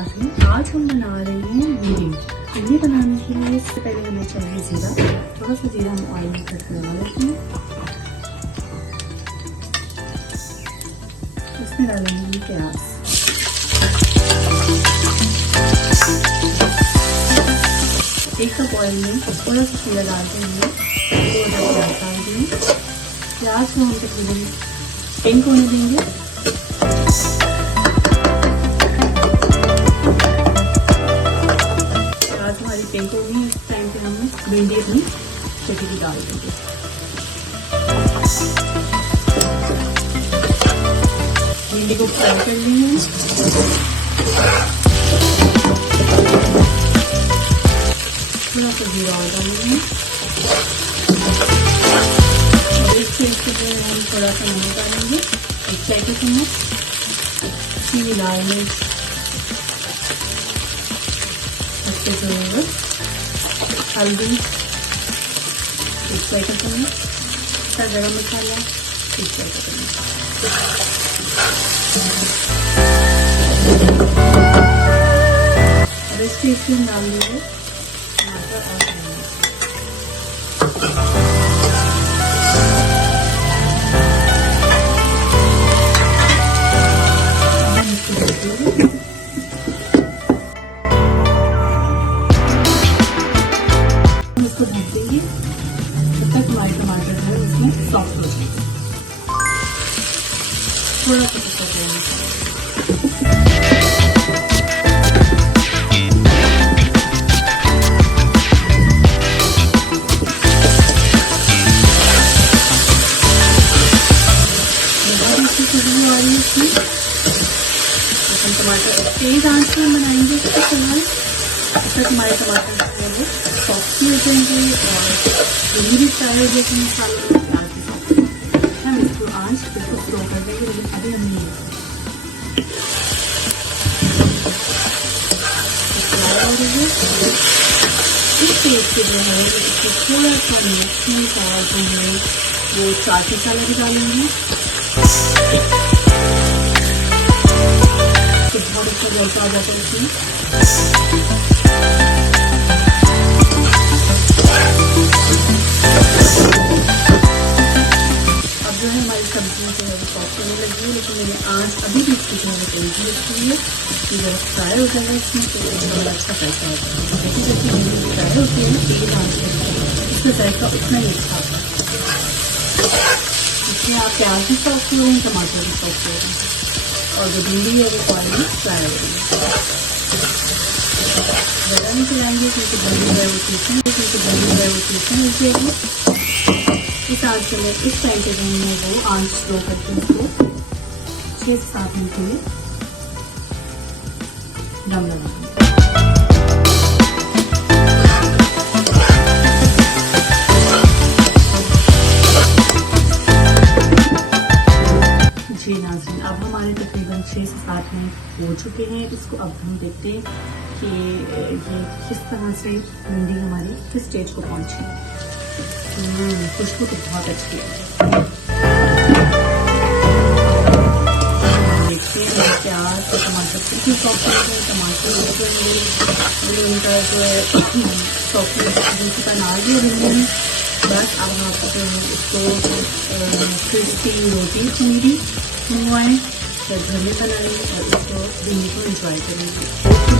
नाज़रीन, आज हम बना रहे हैं भिंडी। भिंडी बनाने के लिए इससे पहले हमें चाहिए ज़ीरा। थोड़ा सा ज़ीरा हम ऑयल में कट लगा लेते हैं। इसमें डालेंगे प्याज। एक कप ऑयल में थोड़ा सा ज़ीरा डालते हैं, 2 प्याज डाल देंगे। प्याज को हम तकरीबन पिंक होने देंगे। हमारी पिंक हो गई। इस टाइम पे हम भिंडी अपनी कटी की डाल देंगे। भिंडी को फ्राई कर लेंगे। थोड़ा सा जीरा डालेंगे। इस स्टेज पे जो है हम थोड़ा सा नमक डालेंगे, 1 चाय का चम्मच। इसमें लाल मिर्च, हल्दी 1 चाय का चम्मच, गरम मसाला 1 चाय का चम्मच। अब इसके इसमें डाल देंगे टमाटर और इसको ढक देंगे जब तक हमारे टमाटर है उसमें सॉफ्ट हो जाए। थोड़ा सा पका देंगे। बहुत अच्छी खुशबू आ रही है इसकी। हम टमाटर तेज आंच में बनाएंगे इसको फिलहाल, तब तक हमारे टमाटर जो है वो सॉफ्ट भी हो जाएंगे और भिंडी भी फ्राई हो जाएगी मसाले में प्याज भी सॉफ्ट। हम इसको आंच बिल्कुल स्लो कर देंगे, लेकिन अभी हम नहीं फ्राई हो रही है। इस स्टेज पे जो है इसको थोड़ा सा मिर्च और जो है वो चाट मसाला भी डालेंगे। तो बहुत अच्छा जलसा आ जाता है इसमें। अब जो है हमारी सब्जियाँ जो है वो सॉफ्ट होने लगी है, लेकिन मैंने आंच अभी भी इसकी जो है तेज है इसके लिए कि जब फ्राई हो जाएगा इसमें तो बड़ा अच्छा पैसा होता है। जैसे जैसे भिंडी फ्राई होती है ना तेज आंच में, इसमें पैसा उतना ही अच्छा आता है। इसमें आप प्याज भी सॉफ्ट हो रहे हैं, टमाटर भी सॉफ्ट हो रहे हैं और जो भिंडी है वो ऑयल में फ्राई हो रही है। ज़्यादा नहीं चलाएंगे क्योंकि भिंडी है वो तीखी है। इस आंच में इस टाइम पे जो है वो आंच स्लो करके इसको 6 से 7 मिनट के लिए दम लगाएंगे। जी नाज़रीन, अब हमारे तकरीबन 6 से 7 मिनट हो चुके हैं। इसको अब हम देखते हैं कि ये किस तरह से भिंडी हमारी किस स्टेज को पहुंची। खुशबू तो बहुत अच्छी है। देखते हैं प्याज और टमाटर कितनी सॉफ्ट हो गए। टमाटर उनका जो है सॉफ्टनेस का नाज भी बन गई। बस अब आप जो है इसको क्रिस्पी रोटी मेरी मंगवाएँ या घर में बनाएंगे और इसको भिंडी को एंजॉय करेंगे।